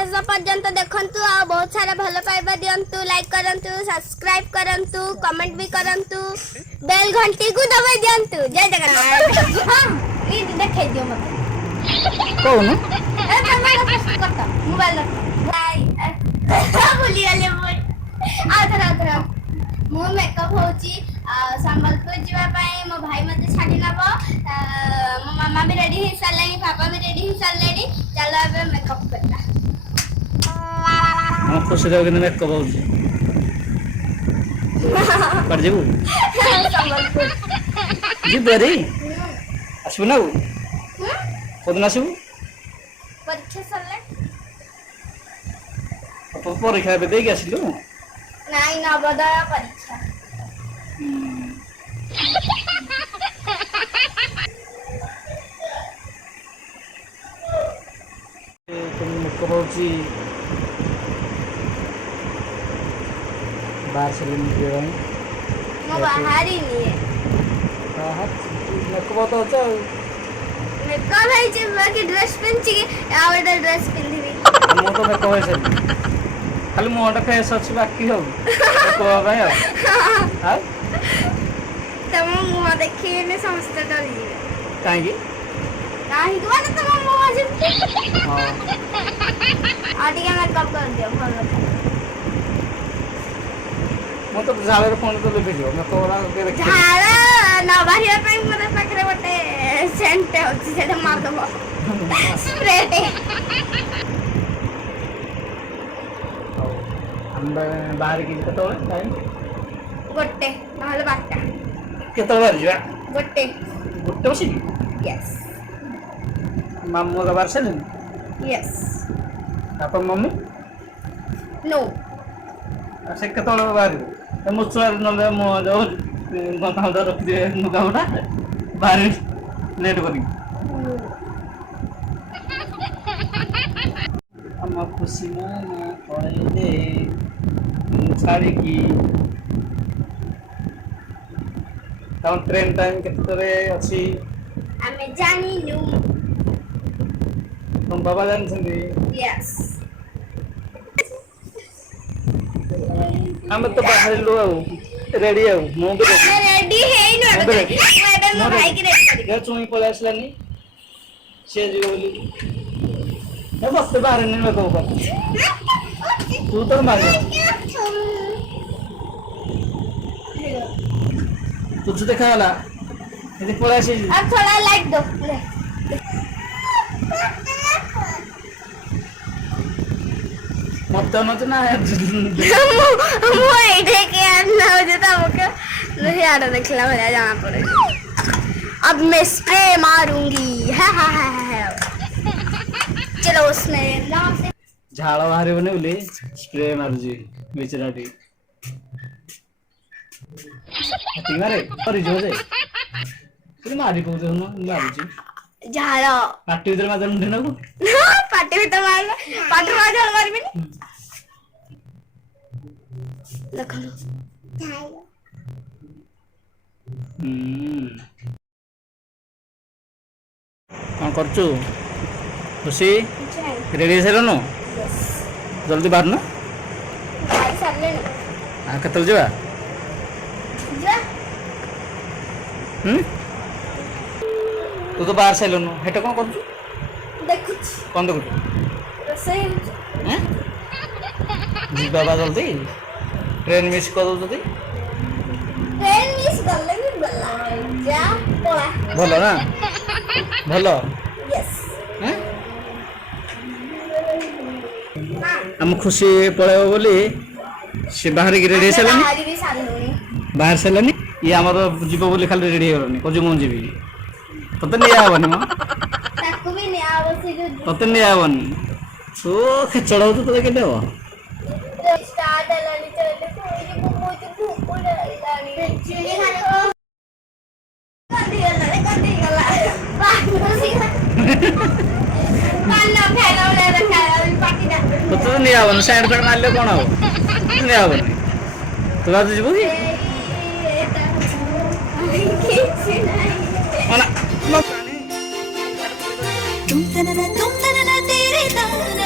शेष पर्यंत देखंतु आ बहुत सारा भल पाइबा दियंतु लाइक करंतु सब्सक्राइब करंतु कमेंट भी करंतु बेल घंटी को दबाई दियंतु जय जगन्नाथ ई देखाइ दियो मते कौन ए कैमरा पोस्ट करता मोबाइल बाय भूली गले मोर आधरा मो मेकअप होची संबलपुर जीवा पाए मो भाई मते छाडी नबो मो मामा भी रेडी हे सालेनी पापा भी रेडी हे सालेनी चलो अब मेकअप करता हम खुश रहो कि मेकअप होची पर जेबू संबलपुर जिबे रे आसबु ना कोदन आसबु परीक्षा सरले परीक्षा बे देके आसिलु नाई नवोदय परीक्षा तुम मेकअप होची बाहर से लेने के भाई मो बाहर ही नहीं है बाहर मेकअप तो अच्छा मेकअप है जे बाकी ड्रेस पहन छी आवडा ड्रेस पिंधिबी मो तो मेकअप है सब खाली मुहटा फेस अच्छी बाकी हो मेकअप भाई हां तम मुह देखिए समस्त डरी जिवे काहे काहे को ना तम मुह जे हां आटी मेकअप कर दियो भलो मो तो झाले फोन तो वीडियो मेकअप वाला के देखि झाला ना बाहर पे मोर पाखरे बटे सेंट होची सेटा मार दबो स्प्रे हम बाहर की केतोले टाइम गोटे नहले बाटा केतोले बाहर जा गोटे गुट्टे बसी यस मामू का बाहर से यस पापा मम्मी नो से केतोले बाहर ए मुछुआ नले मो जो गंता दर रख दे मुगावटा बाहर लेट करी हम खुशी में पड़े दे साड़ी की ताऊ ट्रेन टाइम केतरे अछि हमें जानी नु तुम बाबा जान छंदी यस हम तो बाहर लो रेडी आउ मो भी रेडी है नो मैडम मो भाई की रेडी करी ये चुई पळे आसलानी से जीव बोली ए बस बाहर नहीं मैं कहूं तू तो मार तुझे देखा वाला ये पळे आसी अब थोड़ा लाइट दो ले मत न ना मो इधे के अन्ना हो जाता मुके नहीं आ रहा देखला मेरा जाना पड़ेगा अब मैं स्प्रे मारूंगी है चलो उसने नाम से झाड़ बाहर बने बोले स्प्रे मारुजी बेचाराटी मारे करी जो जे तुम मारी को दे मारुजी झाड़ा पार्टी भीतर मादर मुंडे ना को पार्टी भी तो मार पार्टी मार झाड़ मार भी नहीं लखो कौन करचु खुशी रेडी से नो जल्दी बाहर ना भाई सरले आ कतल जवा जा तू तो बाहर से नो हेटा कौन करचु देखुच कौन देखु रसोई हैं जी बाबा जल्दी ट्रेन मिस कर दो जल्दी ट्रेन मिस कर ले बल्ला जा पोला भलो ना भलो यस हैं हम खुशी पळेबो बोली से बाहर की रेडी सेलनी आज भी सालनी बाहर सेलनी ये हमर जीव बोली खाली रेडी होरनी कोजु मोन जीवी तते नहीं आवनी म ताको भी नहीं आवसी जो तते नहीं आवनी तो खेचड़ा तो तते केले हो स्टार्ट लानी चले तो ये मुझे भूख लानी चिड़ी खाने को कर दिया पाना फैला ले रखा है पार्टी का तो नहीं आवनी साइड पे मार ले कोन हो नहीं आवनी तो आज जीवो की ना तुम तनना तेरे ताना